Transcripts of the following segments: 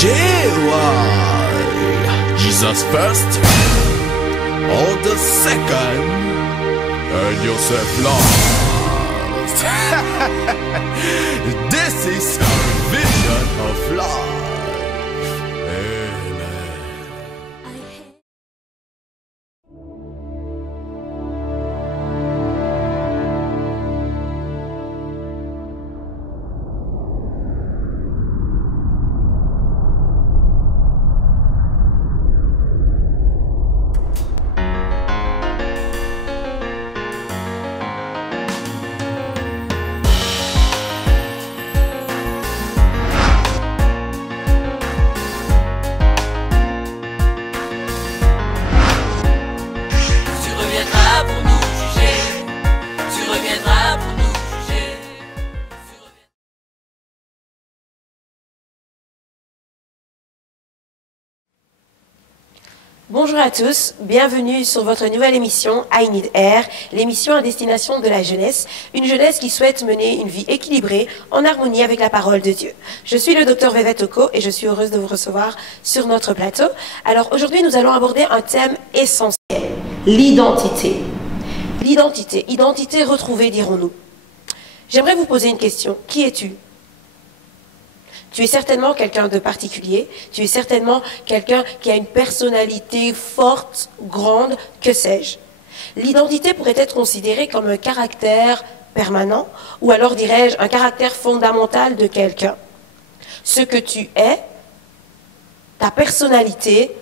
J.Y. Jesus first, all the second, and yourself lost. This is a vision of life. Amen. Bonjour à tous, bienvenue sur votre nouvelle émission I Need Air, l'émission à destination de la jeunesse, une jeunesse qui souhaite mener une vie équilibrée en harmonie avec la parole de Dieu. Je suis le docteur Vévette Oko et je suis heureuse de vous recevoir sur notre plateau. Alors aujourd'hui nous allons aborder un thème essentiel, l'identité. L'identité, identité retrouvée dirons-nous. J'aimerais vous poser une question, qui es-tu ? Tu es certainement quelqu'un de particulier, tu es certainement quelqu'un qui a une personnalité forte, grande, que sais-je. L'identité pourrait être considérée comme un caractère permanent, ou alors dirais-je un caractère fondamental de quelqu'un. Ce que tu es, ta personnalité,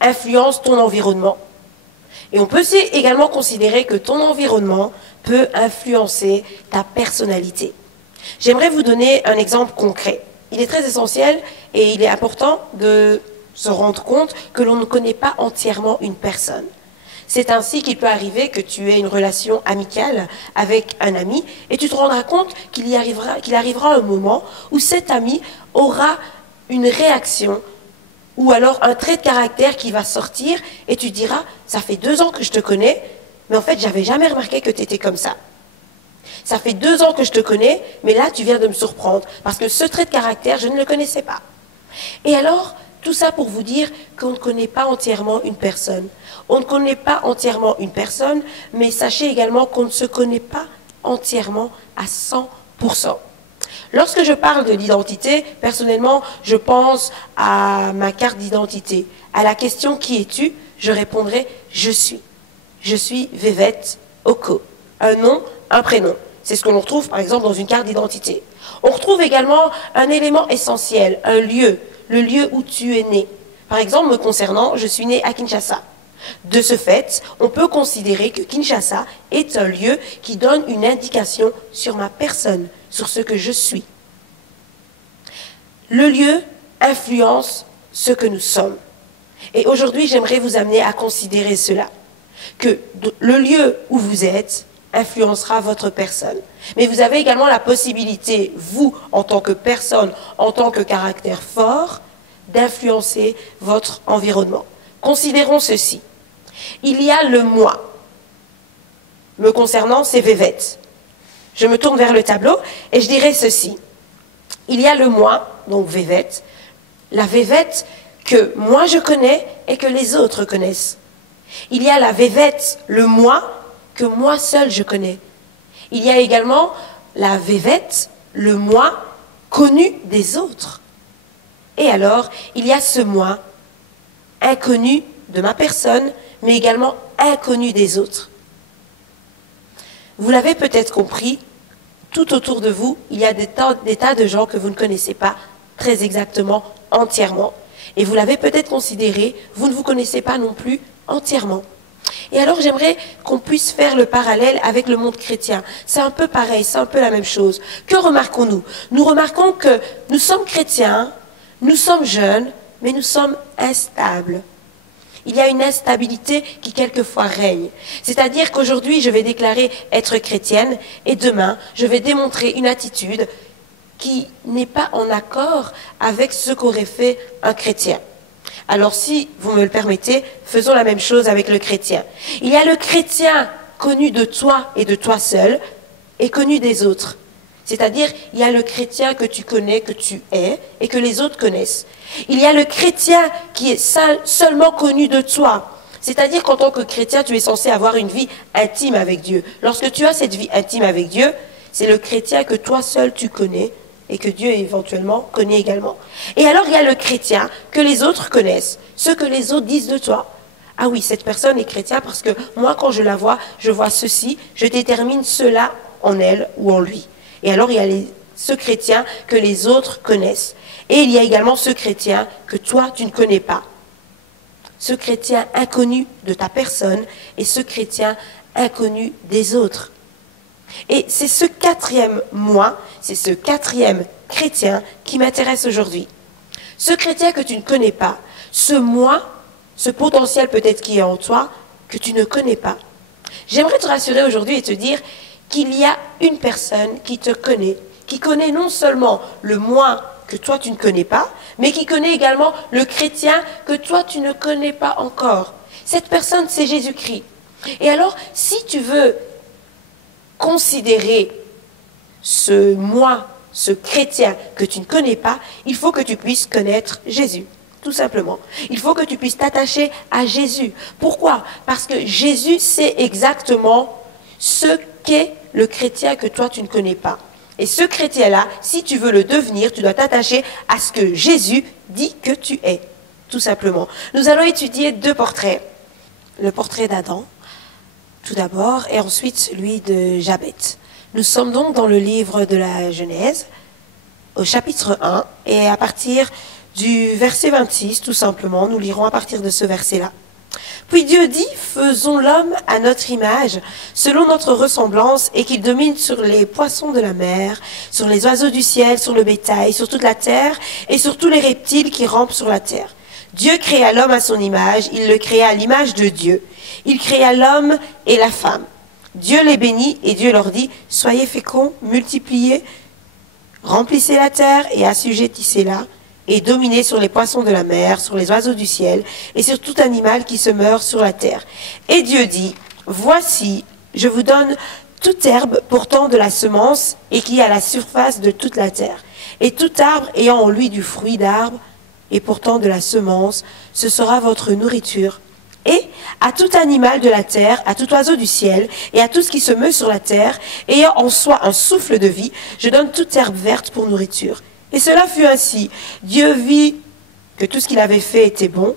influence ton environnement. Et on peut aussi également considérer que ton environnement peut influencer ta personnalité. J'aimerais vous donner un exemple concret. Il est très essentiel et il est important de se rendre compte que l'on ne connaît pas entièrement une personne. C'est ainsi qu'il peut arriver que tu aies une relation amicale avec un ami et tu te rendras compte qu'il arrivera un moment où cet ami aura une réaction ou alors un trait de caractère qui va sortir et tu diras « ça fait 2 ans que je te connais, mais en fait, j'avais jamais remarqué que tu étais comme ça. » Ça fait 2 ans que je te connais, mais là, tu viens de me surprendre. Parce que ce trait de caractère, je ne le connaissais pas. Et alors, tout ça pour vous dire qu'on ne connaît pas entièrement une personne. On ne connaît pas entièrement une personne, mais sachez également qu'on ne se connaît pas entièrement à 100%. Lorsque je parle de l'identité, personnellement, je pense à ma carte d'identité. À la question « Qui es-tu ?», je répondrai « Je suis ». Je suis Vévette Oko. Un nom, un prénom. C'est ce que l'on retrouve, par exemple, dans une carte d'identité. On retrouve également un élément essentiel, un lieu, le lieu où tu es né. Par exemple, me concernant, je suis né à Kinshasa. De ce fait, on peut considérer que Kinshasa est un lieu qui donne une indication sur ma personne, sur ce que je suis. Le lieu influence ce que nous sommes. Et aujourd'hui, j'aimerais vous amener à considérer cela, que le lieu où vous êtes influencera votre personne. Mais vous avez également la possibilité, vous, en tant que personne, en tant que caractère fort, d'influencer votre environnement. Considérons ceci. Il y a le moi. Me concernant, c'est Vévette. Je me tourne vers le tableau et je dirais ceci. Il y a le moi, donc Vévette, la Vévette que moi je connais et que les autres connaissent. Il y a la Vévette, le moi, que moi seul je connais. Il y a également la Vévette, le moi, connu des autres. Et alors, il y a ce moi, inconnu de ma personne, mais également inconnu des autres. Vous l'avez peut-être compris, tout autour de vous, il y a des tas de gens que vous ne connaissez pas très exactement, entièrement. Et vous l'avez peut-être considéré, vous ne vous connaissez pas non plus entièrement. Et alors j'aimerais qu'on puisse faire le parallèle avec le monde chrétien. C'est un peu pareil, c'est un peu la même chose. Que remarquons-nous? Nous remarquons que nous sommes chrétiens, nous sommes jeunes, mais nous sommes instables. Il y a une instabilité qui quelquefois règne. C'est-à-dire qu'aujourd'hui, je vais déclarer être chrétienne et demain, je vais démontrer une attitude qui n'est pas en accord avec ce qu'aurait fait un chrétien. Alors si vous me le permettez, faisons la même chose avec le chrétien. Il y a le chrétien connu de toi et de toi seul et connu des autres. C'est-à-dire, il y a le chrétien que tu connais, que tu es, et que les autres connaissent. Il y a le chrétien qui est seulement connu de toi. C'est-à-dire qu'en tant que chrétien, tu es censé avoir une vie intime avec Dieu. Lorsque tu as cette vie intime avec Dieu, c'est le chrétien que toi seul tu connais et que Dieu éventuellement connaît également. Et alors, il y a le chrétien que les autres connaissent, ce que les autres disent de toi. Ah oui, cette personne est chrétien parce que moi, quand je la vois, je vois ceci, je détermine cela en elle ou en lui. Et alors, il y a ce chrétien que les autres connaissent. Et il y a également ce chrétien que toi, tu ne connais pas. Ce chrétien inconnu de ta personne et ce chrétien inconnu des autres. Et c'est ce quatrième moi, c'est ce quatrième chrétien qui m'intéresse aujourd'hui. Ce chrétien que tu ne connais pas, ce moi, ce potentiel peut-être qui est en toi, que tu ne connais pas. J'aimerais te rassurer aujourd'hui et te dire qu'il y a une personne qui te connaît, qui connaît non seulement le moi que toi tu ne connais pas, mais qui connaît également le chrétien que toi tu ne connais pas encore. Cette personne, c'est Jésus-Christ. Et alors, si tu veux considérer ce moi, ce chrétien que tu ne connais pas, il faut que tu puisses connaître Jésus, tout simplement. Il faut que tu puisses t'attacher à Jésus. Pourquoi? Parce que Jésus sait exactement ce qu'est le chrétien que toi tu ne connais pas. Et ce chrétien-là, si tu veux le devenir, tu dois t'attacher à ce que Jésus dit que tu es, tout simplement. Nous allons étudier deux portraits. Le portrait d'Adam, tout d'abord, et ensuite celui de Jabet. Nous sommes donc dans le livre de la Genèse, au chapitre 1, et à partir du verset 26, tout simplement, nous lirons à partir de ce verset-là. Puis Dieu dit, faisons l'homme à notre image, selon notre ressemblance, et qu'il domine sur les poissons de la mer, sur les oiseaux du ciel, sur le bétail, sur toute la terre, et sur tous les reptiles qui rampent sur la terre. Dieu créa l'homme à son image, il le créa à l'image de Dieu. Il créa l'homme et la femme. Dieu les bénit et Dieu leur dit, soyez féconds, multipliez, remplissez la terre et assujettissez-la, et dominez sur les poissons de la mer, sur les oiseaux du ciel, et sur tout animal qui se meurt sur la terre. Et Dieu dit, voici, je vous donne toute herbe portant de la semence, et qui est à la surface de toute la terre. Et tout arbre ayant en lui du fruit d'arbre, et portant de la semence, ce sera votre nourriture. Et à tout animal de la terre, à tout oiseau du ciel, et à tout ce qui se meut sur la terre, ayant en soi un souffle de vie, je donne toute herbe verte pour nourriture. Et cela fut ainsi. Dieu vit que tout ce qu'il avait fait était bon.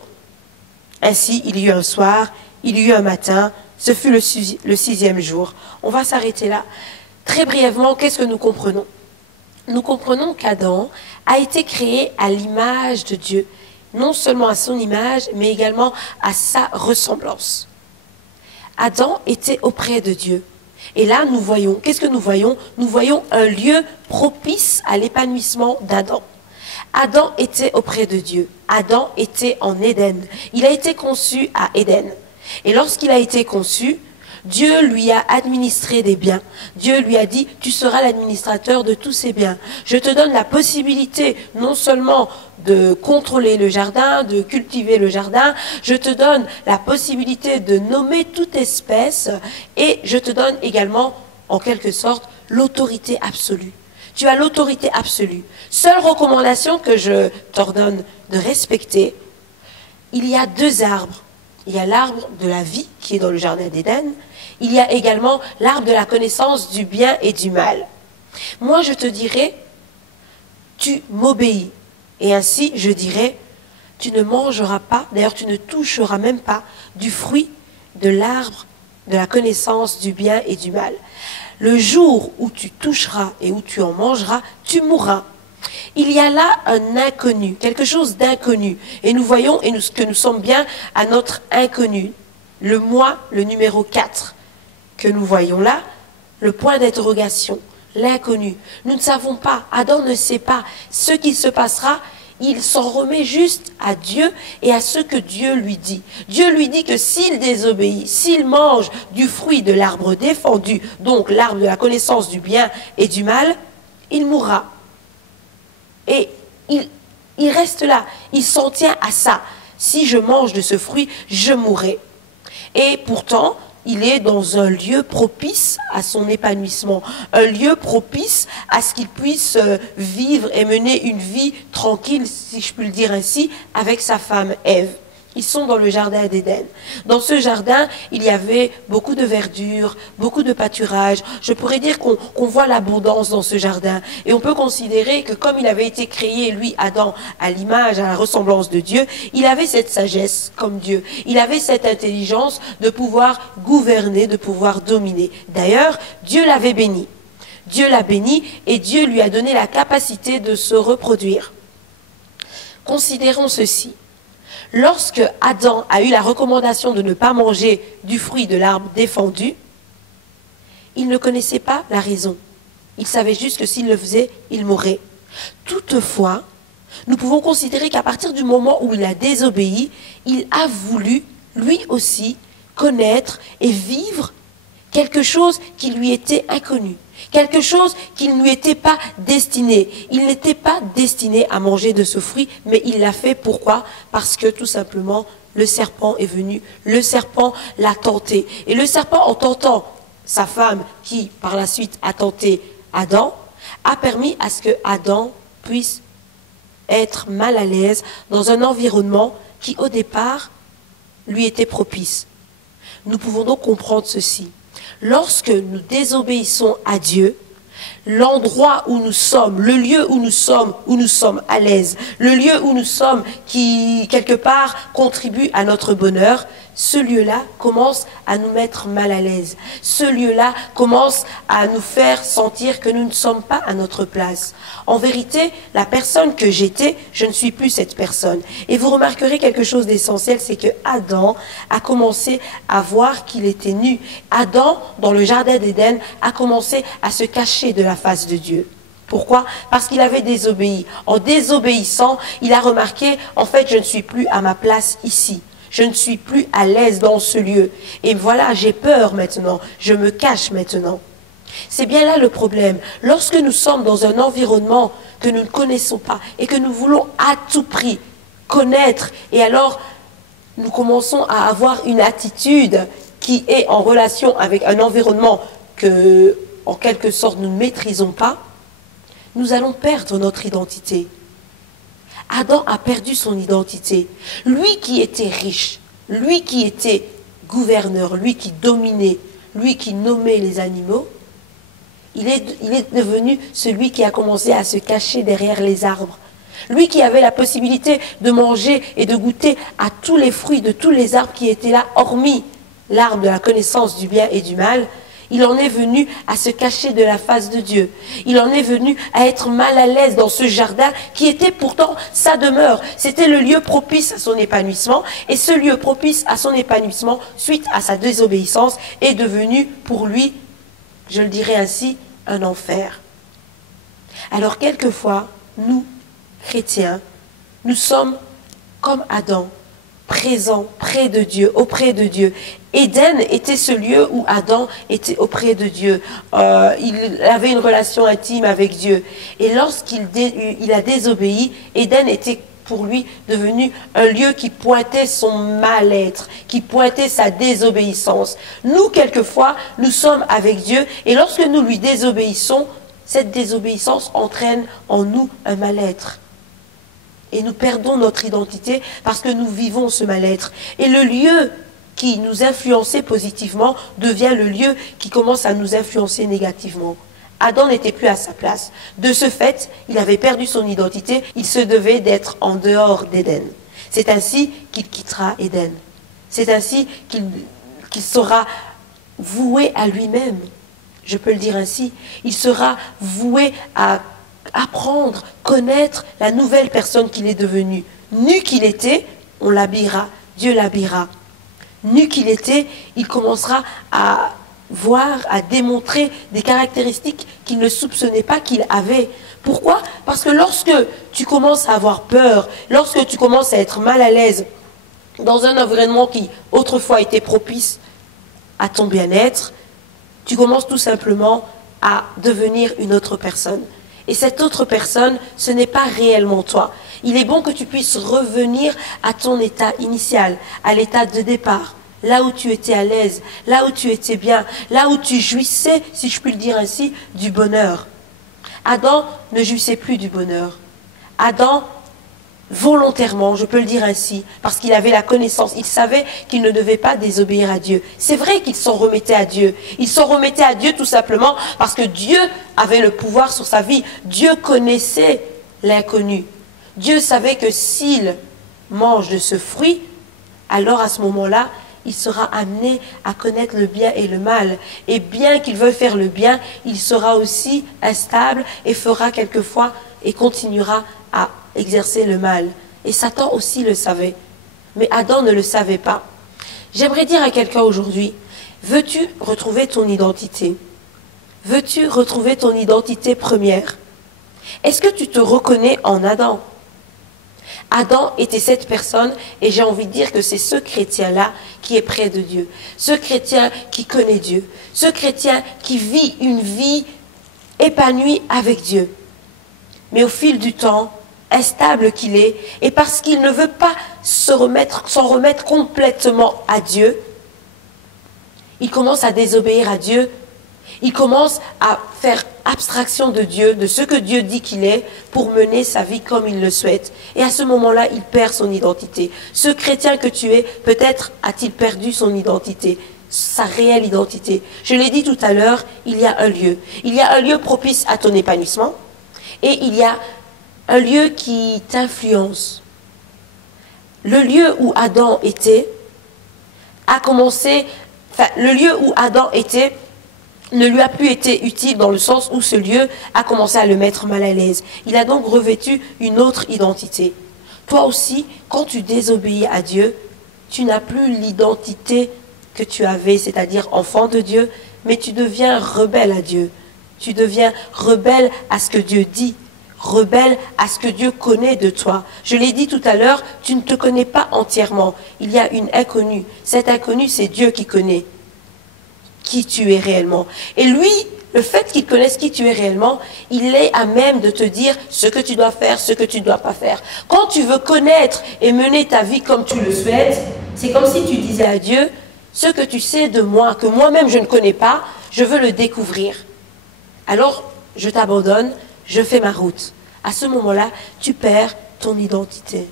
Ainsi, il y eut un soir, il y eut un matin, ce fut le 6e jour. On va s'arrêter là. Très brièvement, qu'est-ce que nous comprenons? Nous comprenons qu'Adam a été créé à l'image de Dieu. Non seulement à son image, mais également à sa ressemblance. Adam était auprès de Dieu. Et là, nous voyons, qu'est-ce que nous voyons? Nous voyons un lieu propice à l'épanouissement d'Adam. Adam était auprès de Dieu. Adam était en Éden. Il a été conçu à Éden. Et lorsqu'il a été conçu, Dieu lui a administré des biens. Dieu lui a dit, tu seras l'administrateur de tous ces biens. Je te donne la possibilité non seulement de contrôler le jardin, de cultiver le jardin, je te donne la possibilité de nommer toute espèce et je te donne également, en quelque sorte, l'autorité absolue. Tu as l'autorité absolue. Seule recommandation que je t'ordonne de respecter, il y a 2 arbres. Il y a l'arbre de la vie qui est dans le jardin d'Éden. Il y a également l'arbre de la connaissance du bien et du mal. Moi, je te dirais, tu m'obéis. Et ainsi, je dirais, tu ne mangeras pas, d'ailleurs tu ne toucheras même pas du fruit de l'arbre de la connaissance du bien et du mal. Le jour où tu toucheras et où tu en mangeras, tu mourras. Il y a là un inconnu, quelque chose d'inconnu. Et nous voyons que nous sommes bien à notre inconnu. Le moi, le numéro 4, que nous voyons là, le point d'interrogation, l'inconnu. Nous ne savons pas, Adam ne sait pas ce qui se passera. Il s'en remet juste à Dieu et à ce que Dieu lui dit. Dieu lui dit que s'il désobéit, s'il mange du fruit de l'arbre défendu, donc l'arbre de la connaissance du bien et du mal, il mourra. Et il reste là, il s'en tient à ça. Si je mange de ce fruit, je mourrai. Et pourtant, il est dans un lieu propice à son épanouissement, un lieu propice à ce qu'il puisse vivre et mener une vie tranquille, si je puis le dire ainsi, avec sa femme Ève. Ils sont dans le jardin d'Éden. Dans ce jardin, il y avait beaucoup de verdure, beaucoup de pâturage. Je pourrais dire qu'on voit l'abondance dans ce jardin. Et on peut considérer que comme il avait été créé, lui, Adam, à l'image, à la ressemblance de Dieu, il avait cette sagesse comme Dieu. Il avait cette intelligence de pouvoir gouverner, de pouvoir dominer. D'ailleurs, Dieu l'avait béni. Dieu l'a béni et Dieu lui a donné la capacité de se reproduire. Considérons ceci. Lorsque Adam a eu la recommandation de ne pas manger du fruit de l'arbre défendu, il ne connaissait pas la raison. Il savait juste que s'il le faisait, il mourrait. Toutefois, nous pouvons considérer qu'à partir du moment où il a désobéi, il a voulu, lui aussi, connaître et vivre quelque chose qui lui était inconnu. Quelque chose qui ne lui était pas destiné. Il n'était pas destiné à manger de ce fruit, mais il l'a fait. Pourquoi? Parce que tout simplement, le serpent est venu. Le serpent l'a tenté. Et le serpent, en tentant sa femme, qui par la suite a tenté Adam, a permis à ce que Adam puisse être mal à l'aise dans un environnement qui, au départ, lui était propice. Nous pouvons donc comprendre ceci. Lorsque nous désobéissons à Dieu, l'endroit où nous sommes, le lieu où nous sommes à l'aise, le lieu où nous sommes qui, quelque part, contribue à notre bonheur, ce lieu-là commence à nous mettre mal à l'aise. Ce lieu-là commence à nous faire sentir que nous ne sommes pas à notre place. En vérité, la personne que j'étais, je ne suis plus cette personne. Et vous remarquerez quelque chose d'essentiel, c'est que Adam a commencé à voir qu'il était nu. Adam, dans le jardin d'Éden, a commencé à se cacher de la face de Dieu. Pourquoi? Parce qu'il avait désobéi. En désobéissant, il a remarqué, en fait, je ne suis plus à ma place ici. Je ne suis plus à l'aise dans ce lieu. Et voilà, j'ai peur maintenant. Je me cache maintenant. C'est bien là le problème. Lorsque nous sommes dans un environnement que nous ne connaissons pas et que nous voulons à tout prix connaître, et alors nous commençons à avoir une attitude qui est en relation avec un environnement que, en quelque sorte, nous ne maîtrisons pas, nous allons perdre notre identité. Adam a perdu son identité. Lui qui était riche, lui qui était gouverneur, lui qui dominait, lui qui nommait les animaux, il est devenu celui qui a commencé à se cacher derrière les arbres. Lui qui avait la possibilité de manger et de goûter à tous les fruits de tous les arbres qui étaient là, hormis l'arbre de la connaissance du bien et du mal, il en est venu à se cacher de la face de Dieu. Il en est venu à être mal à l'aise dans ce jardin qui était pourtant sa demeure. C'était le lieu propice à son épanouissement. Et ce lieu propice à son épanouissement, suite à sa désobéissance, est devenu pour lui, je le dirais ainsi, un enfer. Alors quelquefois, nous, chrétiens, nous sommes comme Adam, présents près de Dieu, auprès de Dieu. Éden était ce lieu où Adam était auprès de Dieu. Il avait une relation intime avec Dieu. Et lorsqu'il a désobéi, Éden était pour lui devenu un lieu qui pointait son mal-être, qui pointait sa désobéissance. Nous, quelquefois, nous sommes avec Dieu et lorsque nous lui désobéissons, cette désobéissance entraîne en nous un mal-être. Et nous perdons notre identité parce que nous vivons ce mal-être. Et le lieu qui nous influençait positivement devient le lieu qui commence à nous influencer négativement. Adam n'était plus à sa place. De ce fait, il avait perdu son identité. Il se devait d'être en dehors d'Éden. C'est ainsi qu'il quittera Éden. C'est ainsi qu'il sera voué à lui-même. Je peux le dire ainsi. Il sera voué à apprendre, connaître la nouvelle personne qu'il est devenu. Nu qu'il était, on l'habillera. Dieu l'habillera. Nu qu'il était, il commencera à voir, à démontrer des caractéristiques qu'il ne soupçonnait pas qu'il avait. Pourquoi? Parce que lorsque tu commences à avoir peur, lorsque tu commences à être mal à l'aise dans un environnement qui autrefois était propice à ton bien-être, tu commences tout simplement à devenir une autre personne. Et cette autre personne, ce n'est pas réellement toi. Il est bon que tu puisses revenir à ton état initial, à l'état de départ, là où tu étais à l'aise, là où tu étais bien, là où tu jouissais, si je puis le dire ainsi, du bonheur. Adam ne jouissait plus du bonheur. Adam, volontairement, je peux le dire ainsi, parce qu'il avait la connaissance, il savait qu'il ne devait pas désobéir à Dieu. C'est vrai qu'il s'en remettait à Dieu. Il s'en remettait à Dieu tout simplement parce que Dieu avait le pouvoir sur sa vie. Dieu connaissait l'inconnu. Dieu savait que s'il mange de ce fruit, alors à ce moment-là, il sera amené à connaître le bien et le mal. Et bien qu'il veuille faire le bien, il sera aussi instable et fera quelquefois et continuera à exercer le mal. Et Satan aussi le savait. Mais Adam ne le savait pas. J'aimerais dire à quelqu'un aujourd'hui, veux-tu retrouver ton identité? Veux-tu retrouver ton identité première? Est-ce que tu te reconnais en Adam? Adam était cette personne et j'ai envie de dire que c'est ce chrétien-là qui est près de Dieu. Ce chrétien qui connaît Dieu. Ce chrétien qui vit une vie épanouie avec Dieu. Mais au fil du temps, instable qu'il est, et parce qu'il ne veut pas s'en remettre complètement à Dieu, il commence à désobéir à Dieu. Il commence à faire abstraction de Dieu, de ce que Dieu dit qu'il est, pour mener sa vie comme il le souhaite. Et à ce moment-là, il perd son identité. Ce chrétien que tu es, peut-être a-t-il perdu son identité, sa réelle identité. Je l'ai dit tout à l'heure, il y a un lieu. Il y a un lieu propice à ton épanouissement et il y a un lieu qui t'influence. Le lieu où Adam était a commencé, le lieu où Adam était ne lui a plus été utile dans le sens où ce lieu a commencé à le mettre mal à l'aise. Il a donc revêtu une autre identité. Toi aussi, quand tu désobéis à Dieu, tu n'as plus l'identité que tu avais, c'est-à-dire enfant de Dieu, mais tu deviens rebelle à Dieu. Tu deviens rebelle à ce que Dieu dit, rebelle à ce que Dieu connaît de toi. Je l'ai dit tout à l'heure, tu ne te connais pas entièrement. Il y a une inconnue. Cette inconnue, c'est Dieu qui connaît qui tu es réellement. Et lui, le fait qu'il connaisse qui tu es réellement, il est à même de te dire ce que tu dois faire, ce que tu ne dois pas faire. Quand tu veux connaître et mener ta vie comme tu le souhaites, c'est comme si tu disais à Dieu, ce que tu sais de moi, que moi-même je ne connais pas, je veux le découvrir. Alors, je t'abandonne, je fais ma route. À ce moment-là, tu perds ton identité.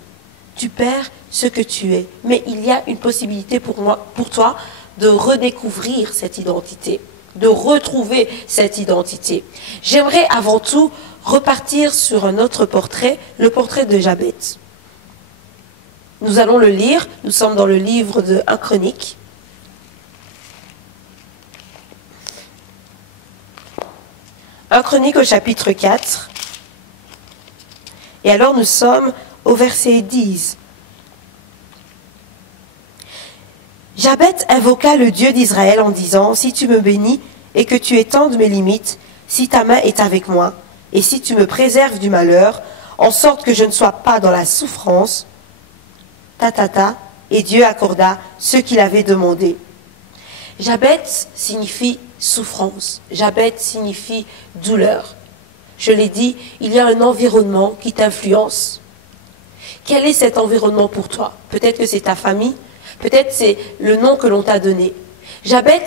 Tu perds ce que tu es. Mais il y a une possibilité pour toi, de redécouvrir cette identité, de retrouver cette identité. J'aimerais avant tout repartir sur un autre portrait, le portrait de Jabet. Nous allons le lire, nous sommes dans le livre de 1 Chronique. 1 Chronique au chapitre 4. Et alors nous sommes au verset 10. Jabet invoqua le Dieu d'Israël en disant, « Si tu me bénis et que tu étendes mes limites, si ta main est avec moi, et si tu me préserves du malheur, en sorte que je ne sois pas dans la souffrance, et Dieu accorda ce qu'il avait demandé. » Jabet signifie souffrance, Jabet signifie douleur. Je l'ai dit, il y a un environnement qui t'influence. Quel est cet environnement pour toi? Peut-être que c'est ta famille, peut-être c'est le nom que l'on t'a donné. Jabet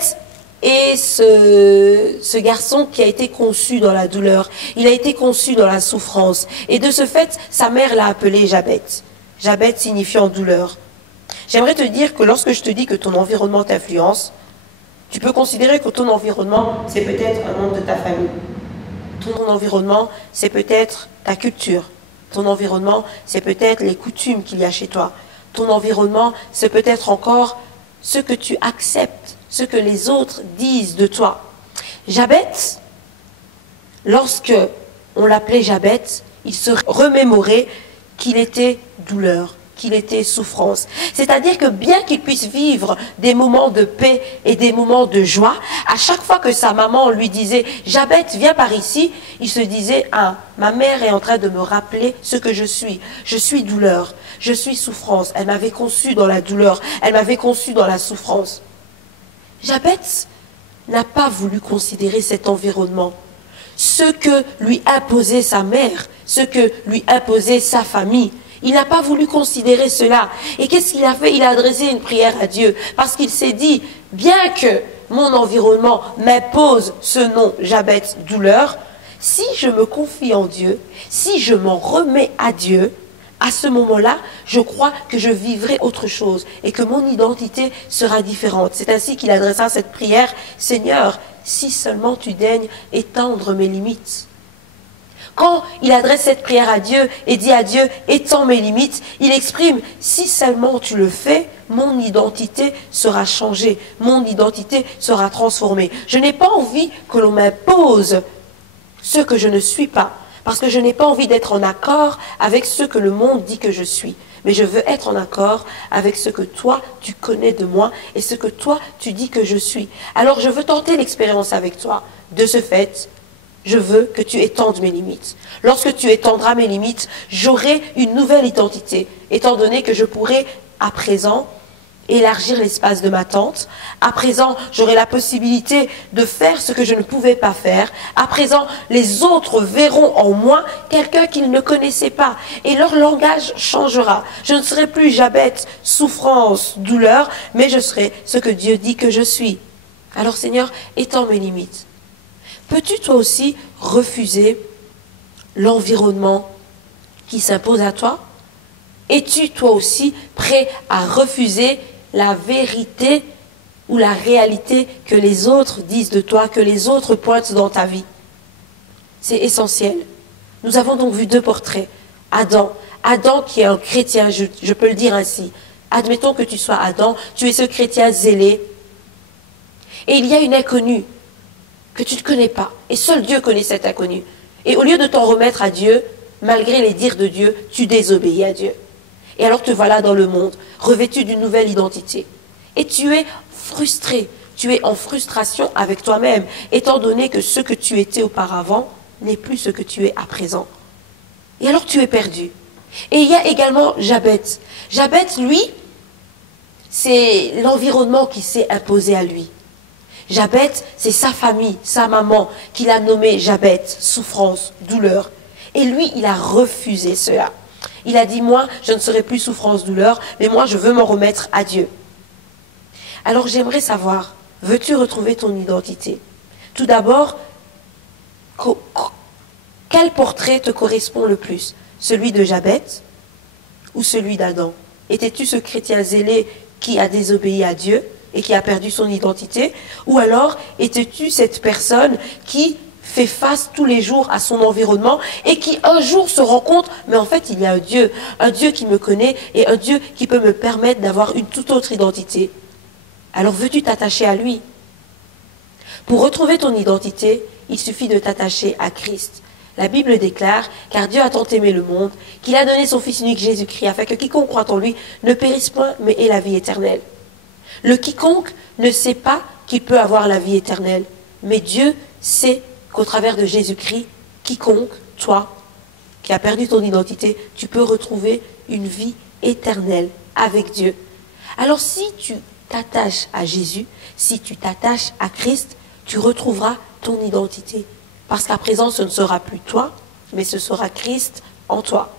est ce garçon qui a été conçu dans la douleur. Il a été conçu dans la souffrance. Et de ce fait, sa mère l'a appelé Jabet. Jabet signifiant douleur. J'aimerais te dire que lorsque je te dis que ton environnement t'influence, tu peux considérer que ton environnement, c'est peut-être un membre de ta famille. Ton environnement, c'est peut-être ta culture. Ton environnement, c'est peut-être les coutumes qu'il y a chez toi. Ton environnement, c'est peut-être encore ce que tu acceptes, ce que les autres disent de toi. Jabet, lorsque on l'appelait Jabet, il se remémorait qu'il était douleur, qu'il était souffrance. C'est-à-dire que bien qu'il puisse vivre des moments de paix et des moments de joie, à chaque fois que sa maman lui disait « Jabet, viens par ici », il se disait « Ah, ma mère est en train de me rappeler ce que je suis. Je suis douleur, je suis souffrance. Elle m'avait conçu dans la douleur, elle m'avait conçu dans la souffrance. » Jabet n'a pas voulu considérer cet environnement. Ce que lui imposait sa mère, ce que lui imposait sa famille, Il n'a pas voulu considérer cela. Et qu'est-ce qu'il a fait? Il a adressé une prière à Dieu. Parce qu'il s'est dit, bien que mon environnement m'impose ce nom, Jabez, douleur, si je me confie en Dieu, si je m'en remets à Dieu, à ce moment-là, je crois que je vivrai autre chose et que mon identité sera différente. C'est ainsi qu'il adressa cette prière, Seigneur, si seulement tu daignes étendre mes limites. Quand il adresse cette prière à Dieu et dit à Dieu, étends mes limites, il exprime, si seulement tu le fais, mon identité sera changée, mon identité sera transformée. Je n'ai pas envie que l'on m'impose ce que je ne suis pas, parce que je n'ai pas envie d'être en accord avec ce que le monde dit que je suis. Mais je veux être en accord avec ce que toi, tu connais de moi et ce que toi, tu dis que je suis. Alors je veux tenter l'expérience avec toi. De ce fait, je veux que tu étendes mes limites. Lorsque tu étendras mes limites, j'aurai une nouvelle identité, étant donné que je pourrai, à présent, élargir l'espace de ma tente. À présent, j'aurai la possibilité de faire ce que je ne pouvais pas faire. À présent, les autres verront en moi quelqu'un qu'ils ne connaissaient pas. Et leur langage changera. Je ne serai plus Jabez, souffrance, douleur, mais je serai ce que Dieu dit que je suis. Alors Seigneur, étends mes limites. Peux-tu toi aussi refuser l'environnement qui s'impose à toi? Es-tu toi aussi prêt à refuser la vérité ou la réalité que les autres disent de toi, que les autres pointent dans ta vie? C'est essentiel. Nous avons donc vu deux portraits. Adam. Adam qui est un chrétien, je peux le dire ainsi. Admettons que tu sois Adam, tu es ce chrétien zélé. Et il y a une inconnue que tu ne connais pas. Et seul Dieu connaît cette inconnue. Et au lieu de t'en remettre à Dieu, malgré les dires de Dieu, tu désobéis à Dieu. Et alors te voilà dans le monde, revêtu d'une nouvelle identité. Et tu es frustré, tu es en frustration avec toi-même, étant donné que ce que tu étais auparavant n'est plus ce que tu es à présent. Et alors tu es perdu. Et il y a également Jabez. Jabez, lui, c'est l'environnement qui s'est imposé à lui. Jabez, c'est sa famille, sa maman, qui l'a nommé Jabez, souffrance, douleur. Et lui, il a refusé cela. Il a dit, moi, je ne serai plus souffrance, douleur, mais moi, je veux m'en remettre à Dieu. Alors, j'aimerais savoir, veux-tu retrouver ton identité? Tout d'abord, quel portrait te correspond le plus? Celui de Jabez ou celui d'Adam? Étais-tu ce chrétien zélé qui a désobéi à Dieu et qui a perdu son identité? Ou alors, étais-tu cette personne qui fait face tous les jours à son environnement et qui un jour se rend compte, mais en fait il y a un Dieu qui me connaît et un Dieu qui peut me permettre d'avoir une toute autre identité. Alors veux-tu t'attacher à lui? Pour retrouver ton identité, il suffit de t'attacher à Christ. La Bible déclare, car Dieu a tant aimé le monde, qu'il a donné son Fils unique Jésus-Christ, afin que quiconque croit en lui ne périsse point, mais ait la vie éternelle. Le quiconque ne sait pas qu'il peut avoir la vie éternelle, mais Dieu sait qu'au travers de Jésus-Christ, quiconque, toi, qui as perdu ton identité, tu peux retrouver une vie éternelle avec Dieu. Alors si tu t'attaches à Jésus, si tu t'attaches à Christ, tu retrouveras ton identité. Parce qu'à présent, ce ne sera plus toi, mais ce sera Christ en toi.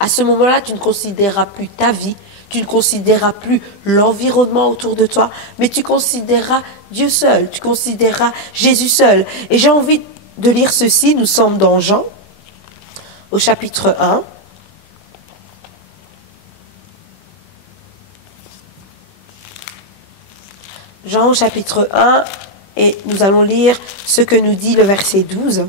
À ce moment-là, tu ne considéreras plus ta vie, tu ne considéreras plus l'environnement autour de toi, mais tu considéreras Dieu seul, tu considéreras Jésus seul. Et j'ai envie de lire ceci, nous sommes dans Jean, au chapitre 1. Jean au chapitre 1, et nous allons lire ce que nous dit le verset 12.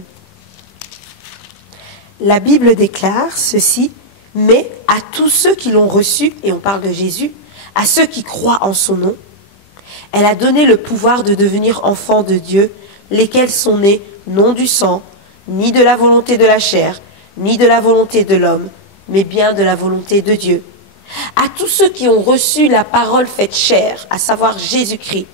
La Bible déclare ceci: mais à tous ceux qui l'ont reçu, et on parle de Jésus, à ceux qui croient en son nom, elle a donné le pouvoir de devenir enfants de Dieu, lesquels sont nés non du sang, ni de la volonté de la chair, ni de la volonté de l'homme, mais bien de la volonté de Dieu. À tous ceux qui ont reçu la parole faite chair, à savoir Jésus-Christ,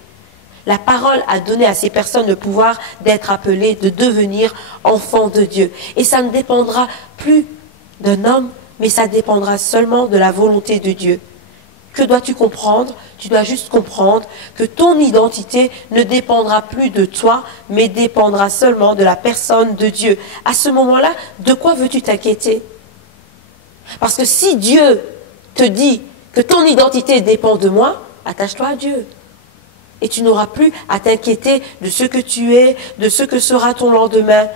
la parole a donné à ces personnes le pouvoir d'être appelées, de devenir enfants de Dieu. Et ça ne dépendra plus d'un homme, mais ça dépendra seulement de la volonté de Dieu. Que dois-tu comprendre? Tu dois juste comprendre que ton identité ne dépendra plus de toi, mais dépendra seulement de la personne de Dieu. À ce moment-là, de quoi veux-tu t'inquiéter? Parce que si Dieu te dit que ton identité dépend de moi, attache-toi à Dieu. Et tu n'auras plus à t'inquiéter de ce que tu es, de ce que sera ton lendemain.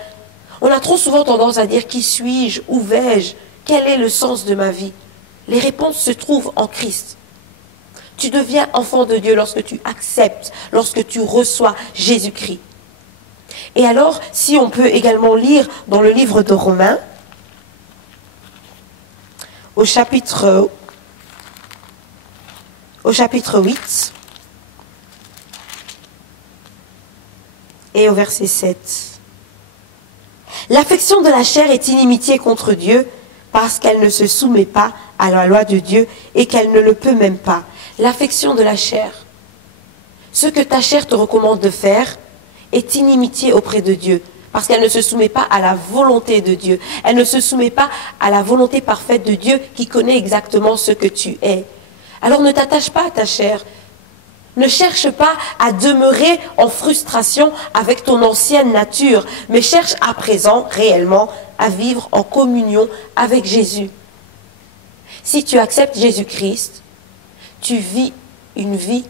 On a trop souvent tendance à dire qui suis-je, où vais-je, quel est le sens de ma vie? Les réponses se trouvent en Christ. Tu deviens enfant de Dieu lorsque tu acceptes, lorsque tu reçois Jésus-Christ. Et alors, si on peut également lire dans le livre de Romains, au chapitre 8 et au verset 7. L'affection de la chair est inimitié contre Dieu parce qu'elle ne se soumet pas à la loi de Dieu et qu'elle ne le peut même pas. L'affection de la chair, ce que ta chair te recommande de faire, est inimitié auprès de Dieu parce qu'elle ne se soumet pas à la volonté de Dieu. Elle ne se soumet pas à la volonté parfaite de Dieu qui connaît exactement ce que tu es. Alors ne t'attache pas à ta chair. Ne cherche pas à demeurer en frustration avec ton ancienne nature, mais cherche à présent, réellement, à vivre en communion avec Jésus. Si tu acceptes Jésus-Christ, tu vis une vie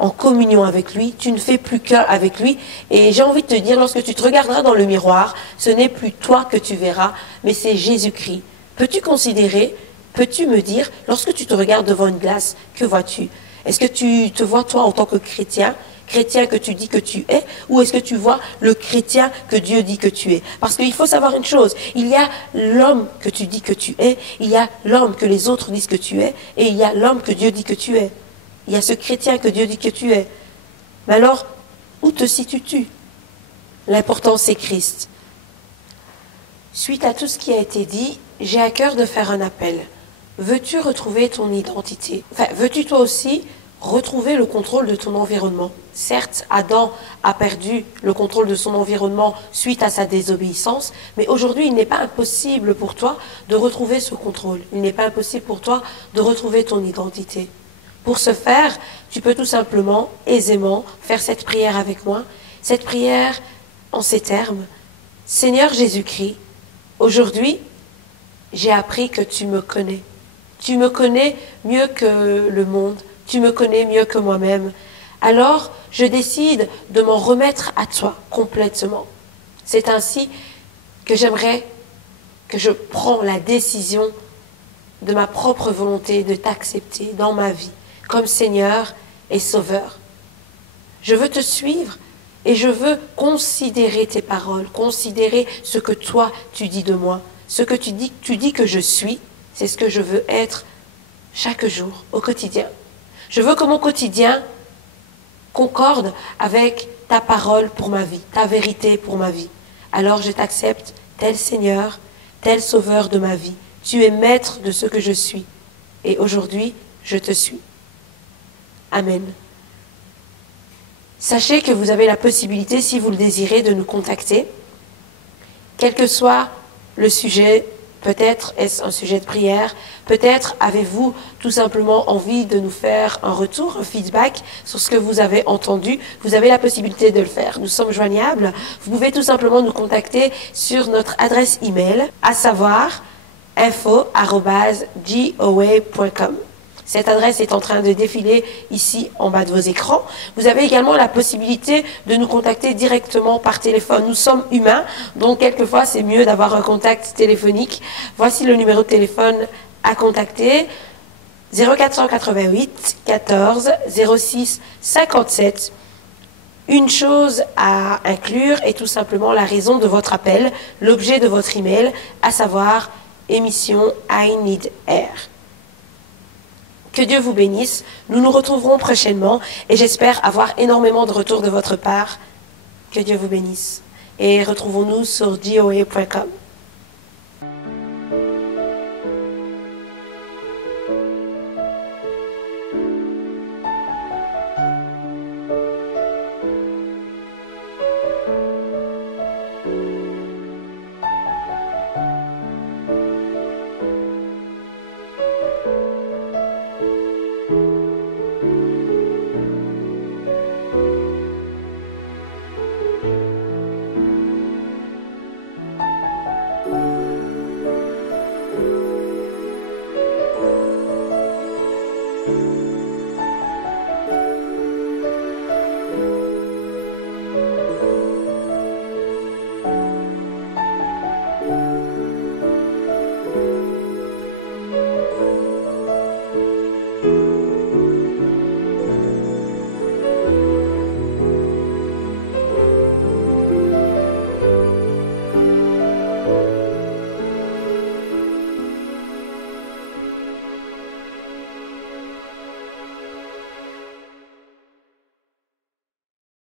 en communion avec lui, tu ne fais plus qu'un avec lui. Et j'ai envie de te dire, lorsque tu te regarderas dans le miroir, ce n'est plus toi que tu verras, mais c'est Jésus-Christ. Peux-tu considérer, peux-tu me dire, lorsque tu te regardes devant une glace, que vois-tu? Est-ce que tu te vois toi en tant que chrétien, chrétien que tu dis que tu es, ou est-ce que tu vois le chrétien que Dieu dit que tu es? Parce qu'il faut savoir une chose, il y a l'homme que tu dis que tu es, il y a l'homme que les autres disent que tu es, et il y a l'homme que Dieu dit que tu es. Il y a ce chrétien que Dieu dit que tu es. Mais alors, où te situes-tu? L'important, c'est Christ. Suite à tout ce qui a été dit, j'ai à cœur de faire un appel. Veux-tu retrouver ton identité? Enfin, veux-tu toi aussi retrouver le contrôle de ton environnement? Certes, Adam a perdu le contrôle de son environnement suite à sa désobéissance, mais aujourd'hui, il n'est pas impossible pour toi de retrouver ce contrôle. Il n'est pas impossible pour toi de retrouver ton identité. Pour ce faire, tu peux tout simplement, aisément, faire cette prière avec moi. Cette prière en ces termes. Seigneur Jésus-Christ, aujourd'hui, j'ai appris que tu me connais. Tu me connais mieux que le monde. Tu me connais mieux que moi-même. Alors, je décide de m'en remettre à toi complètement. C'est ainsi que j'aimerais que je prends la décision de ma propre volonté de t'accepter dans ma vie comme Seigneur et Sauveur. Je veux te suivre et je veux considérer tes paroles, considérer ce que toi tu dis de moi. Ce que tu dis que je suis, c'est ce que je veux être chaque jour, au quotidien. Je veux que mon quotidien concorde avec ta parole pour ma vie, ta vérité pour ma vie. Alors je t'accepte tel Seigneur, tel Sauveur de ma vie. Tu es maître de ce que je suis. Et aujourd'hui, je te suis. Amen. Sachez que vous avez la possibilité, si vous le désirez, de nous contacter. Quel que soit le sujet, peut-être est-ce un sujet de prière, peut-être avez-vous tout simplement envie de nous faire un retour, un feedback sur ce que vous avez entendu. Vous avez la possibilité de le faire. Nous sommes joignables. Vous pouvez tout simplement nous contacter sur notre adresse email, à savoir info@goa.com. Cette adresse est en train de défiler ici en bas de vos écrans. Vous avez également la possibilité de nous contacter directement par téléphone. Nous sommes humains, donc quelquefois c'est mieux d'avoir un contact téléphonique. Voici le numéro de téléphone à contacter. 0488 14 06 57. Une chose à inclure est tout simplement la raison de votre appel, l'objet de votre email, à savoir émission I Need Air. Que Dieu vous bénisse. Nous nous retrouverons prochainement et j'espère avoir énormément de retours de votre part. Que Dieu vous bénisse. Et retrouvons-nous sur goa.com.